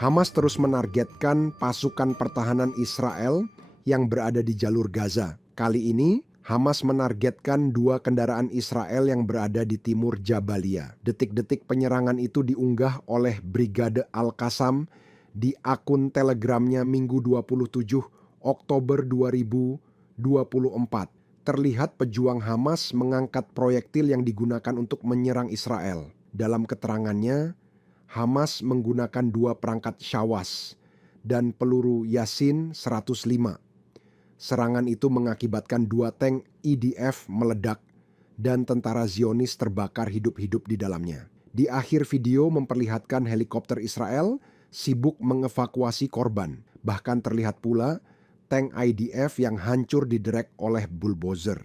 Hamas terus menargetkan pasukan pertahanan Israel yang berada di jalur Gaza. Kali ini, Hamas menargetkan 2 kendaraan Israel yang berada di timur Jabalia. Detik-detik penyerangan itu diunggah oleh Brigade Al-Qassam di akun Telegramnya Minggu 27 Oktober 2024. Terlihat pejuang Hamas mengangkat proyektil yang digunakan untuk menyerang Israel. Dalam keterangannya, Hamas menggunakan 2 perangkat Shawas dan peluru Yasin 105. Serangan itu mengakibatkan 2 tank IDF meledak dan tentara Zionis terbakar hidup-hidup di dalamnya. Di akhir video memperlihatkan helikopter Israel sibuk mengevakuasi korban. Bahkan terlihat pula tank IDF yang hancur diderek oleh bulldozer.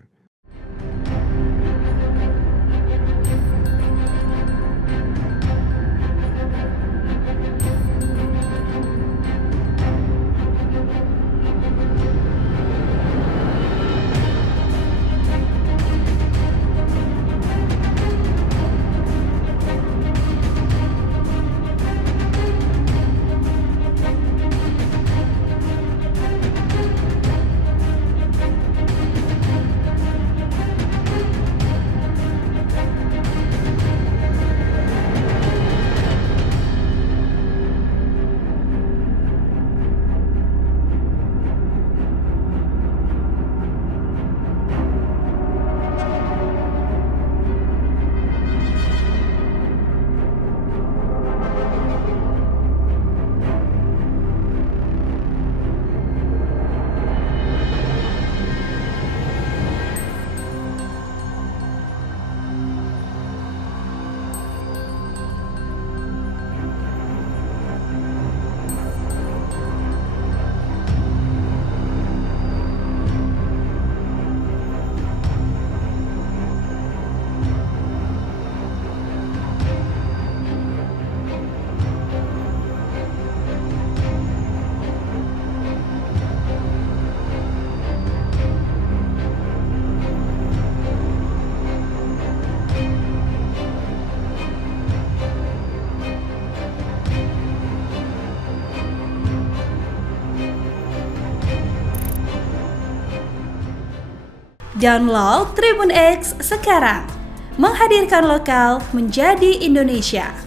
Download Tribun X sekarang, menghadirkan lokal menjadi Indonesia.